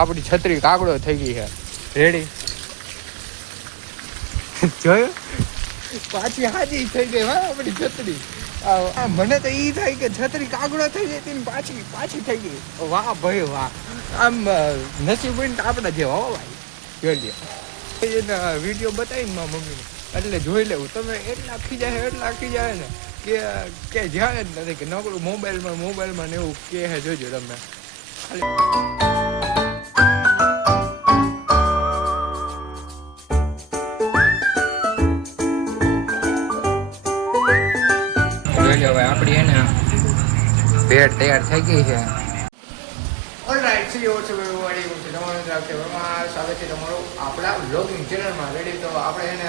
આપણી છત્રી કાગડો થઈ ગઈ છે. રેડી જોયું પાછી હાજી થઈ ગઈ હા આપણી છત્રી. મને તો ઈ થાય કે છત્રી કાગડો થઈ ગઈ હતી પાછી થઈ ગઈ. વાહ ભાઈ વાહ, આમ નસીબ હોય ને આપણા જેવા હો ભાઈ. જોઈ લે વિડીયો બતાવીને મારા મમ્મીને એટલે જોઈ લેવું. તમે એટલા ખીજાય ને કે જ્યાં જ નથી કે નકરું મોબાઈલમાં ને એવું કે હે. જોજો તમે ખાલી જોઈ લો ભાઈ આપણી એને ભેટ તૈયાર થઈ ગઈ છે. ઓલરાઈટ સી યુ એવરીબોડી, હું છું તમારો દ્રાક્ષ. સ્વાગત છે તમારું આપણા વ્લોગિંગ ચેનલમાં. રેડી તો આપણે એને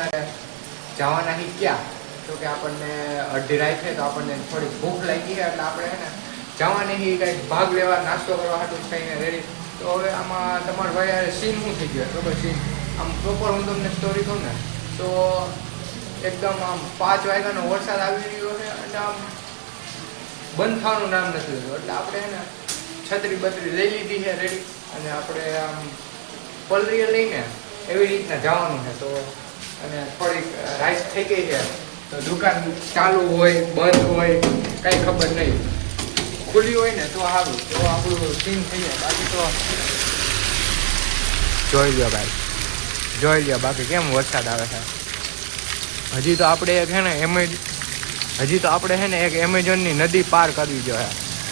જવાના હી ક્યાં તો કે આપણને અડધી રાત છે તો આપણને થોડી ભૂખ લાગી છે એટલે આપણે એને જવાની હી કંઈક ભાગ લેવા નાસ્તો કરવા હાટું થઈને. રેડી તો હવે આમાં તમારો ભાઈ સીન શું થઈ ગયો બરાબર. સીન આમ પ્રોપર હું તમને સ્ટોરી કહું ને તો એકદમ આમ 5 વાગ્યાનો વરસાદ આવી રહ્યો છે અને આમ બંધ થવાનું નામ નથી લેતું. એટલે આપણે એને છત્રી બત્રી લઈ લીધી છે. રેડી અને આપણે આમ પલરીએ લઈને એવી રીતના જવાનું છે. તો અને થોડીક રાઈસ થઈ ગઈ છે તો દુકાન ચાલુ હોય બંધ હોય કંઈ ખબર નહીં. ખુલ્લી હોય ને તો સારું, તો આપણું સીન થઈ જાય. બાકી તો જોઈ લ્યો ભાઈ, જોઈ લ્યો બાકી કેમ વરસાદ આવે છે. હજી તો આપણે એક છે ને હજી તો આપણે છે ને એક એમેઝોનની નદી પાર કરવી જોઈએ,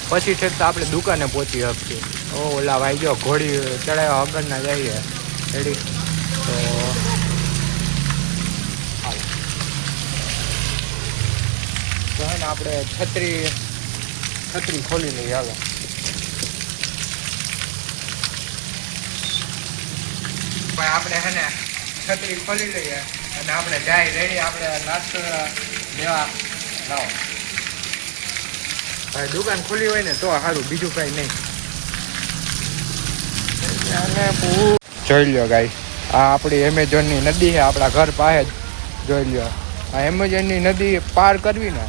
પછી છે તો આપણે દુકાને પહોંચી શકીએ. ઓલા ભાઈ જો ઘોડી ચડાવ્યા વગરના જઈએ. રેડી તો હે ને આપણે છત્રી ખોલી લઈએ. હાલો ભાઈ આપણે હે ને છત્રી ખોલી લઈએ અને આપણે જાય. રેડી આપણે નાસ્તો લેવા લાવો ભાઈ. દુકાન ખુલ્લી હોય ને તો સારું, બીજું કઈ નહીં. જોઈ લ્યો ગાઈ, આ આપણી એમેઝોનની નદી છે આપણા ઘર પાસે જ. જોઈ લ્યો આ એમેઝોનની નદી પાર કરવી ને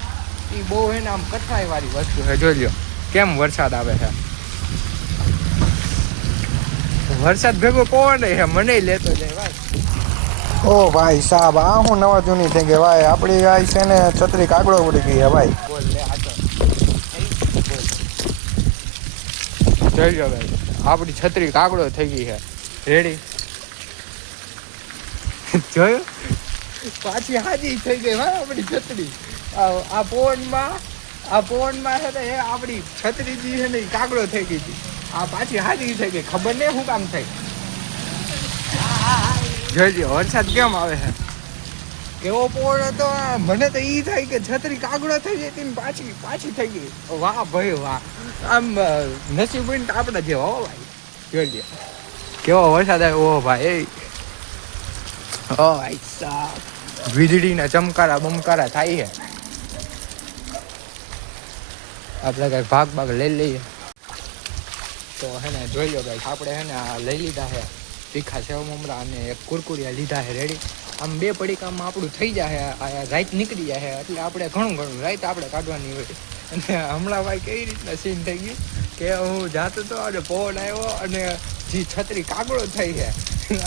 એ બહુ છે ને આમ કઠણાઈ વાળી વસ્તુ છે. જોઈ લ્યો કેમ વરસાદ આવે છે. વરસાદ ભેગો પવન છે મને લેતો જાય ભાઈ. ઓ ભાઈ સાહેબ, આ હું નવા જૂની થઈ ગઈ ભાઈ. આપણી આ છે ને છત્રી કાગડો ઉડી ગઈ છે ભાઈ. બોલ લે આ તો જોઈ લો ભાઈ આપણી છત્રી કાગડો થઈ ગઈ છે. રેડી જોયું પાછી હાજી થઈ ગઈ હા આપણી છત્રી. આ પવનમાં છે ને એ આપણી છત્રી જે છે ને એ કાગડો થઈ ગઈ હતી. આ પાછી હાજી થઈ ગઈ, ખબર નહીં શું કામ થઈ. જોઈ લો વરસાદ કેમ આવે છે. કેવો પવન હતો. મને તો ઈ થાય કે છત્રી કાગડો થઈ જતી ને પાછી થઈ ગઈ. વાહ ભાઈ વાહ, આમ નસીબ હોય ને આપણા જેવા હો ભાઈ. જોઈ લો કેવો વરસાદ આવ્યો. ઓ ભાઈ ઓ ભાઈ સાહેબ, વીજળીના ચમકારા બમકારા થાય છે. આપણે કઈ ભાગ લઈ લઈએ તો હે ને જોઈ લો ભાઈ આપણે હે ને આ લઈ લીધા છે તીખા સેવ મમરા અને એક કુરકુરિયા લીધા છે. રેડી આમ 2 પડીકામાં આપણું થઈ જાય. રાત નીકળી જાય એટલે આપણે ઘણું રાત આપણે કાઢવાની હોય. અને હમણાં ભાઈ કેવી રીતના સીન થઈ ગયું કે હું જાતો હતો અને પવન આવ્યો અને જે છત્રી કાગડો થઈ છે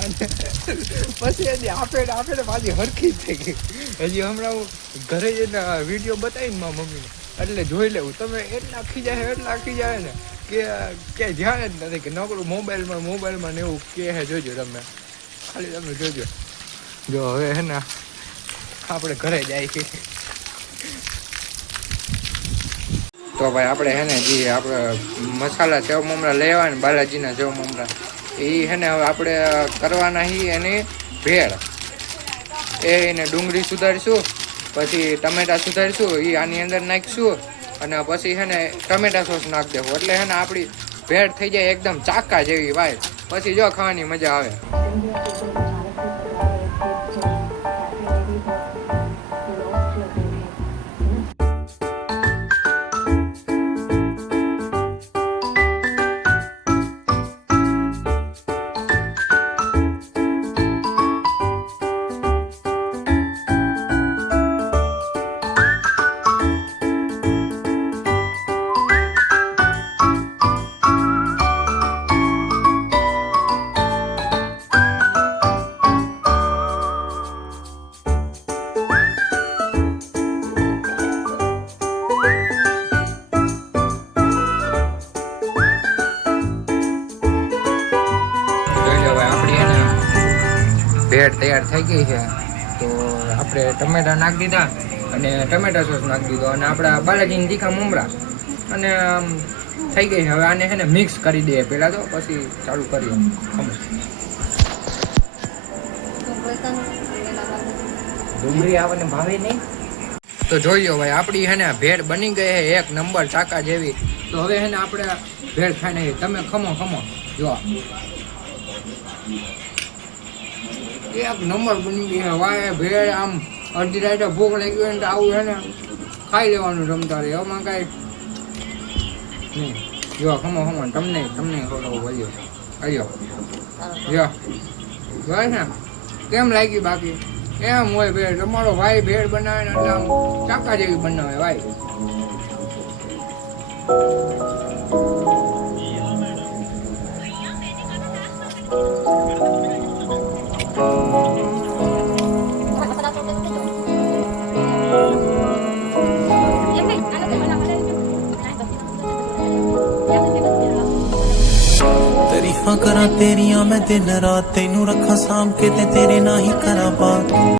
અને પછી હજી આપે પાછી હરખી થઈ ગઈ. હજી હમણાં હું ઘરે જઈને વિડીયો બતાવીને મારા મમ્મીને એટલે જોઈ લેવું. તમે એટલા ખીજાય ને કે જ્યાં જ નથી કે નકરું મોબાઈલમાં ને એવું કે હે. જોજો તમે ખાલી તમે જોજો. જો હવે હે ને આપણે ઘરે જાય છે તો ભાઈ આપણે હે ને જે આપણે મસાલા સેવ મમરા લેવા ને બાલાજીના સેવ મમરા એ હે ને હવે આપણે કરવાના હી એની ભેળ. એને ડુંગળી સુધારીશું, પછી ટમેટા સુધારીશું, એ આની અંદર નાખીશું અને પછી હે ને ટમેટા સોસ નાખી દેવું એટલે હે ને આપણી ભેળ થઈ જાય એકદમ ચાકા જેવી ભાઈ. પછી જો ખાવાની મજા આવે. ભેળ તૈયાર થઈ ગઈ છે. તો આપણે ટમેટા નાખી દીધા અને ટમેટા સોસ નાખી દીધો અને આપણા બાલાજીની તીખા મમરા અને થઈ ગઈ છે. હવે આને છે ને મિક્સ કરી દઈએ પહેલાં, તો પછી ચાલુ કરીએ ખમણ. ડુંગળી આપણને ભાવે નહીં. તો જોઈ લો ભાઈ, આપણી છે ને ભેળ બની ગઈ છે એક નંબર ચાકા જેવી. તો હવે છે ને આપણે ભેળ ખાઈ નાખીએ. તમે ખમો જો એક નંબર બની ગઈ છે. વાય ભેળ આમ અડધી રાતે ભૂખ લાગી હોય ને તો આવું છે ને ખાઈ લેવાનું રમતા રહે. એમાં કાંઈ નહીં. જો ખમો તમને ખવડાવું બોલ્યો આવ્યો જો જોય ને કેમ લાગી. બાકી એમ હોય ભેળ. તમારો ભાઈ ભેળ બનાવે ને એટલે આમ ચાકા જેવી બનાવે ભાઈ. तारीफां करा तेरियां मैं दिन रात तेनू रखा साम के ते तेरे ना ही करा बात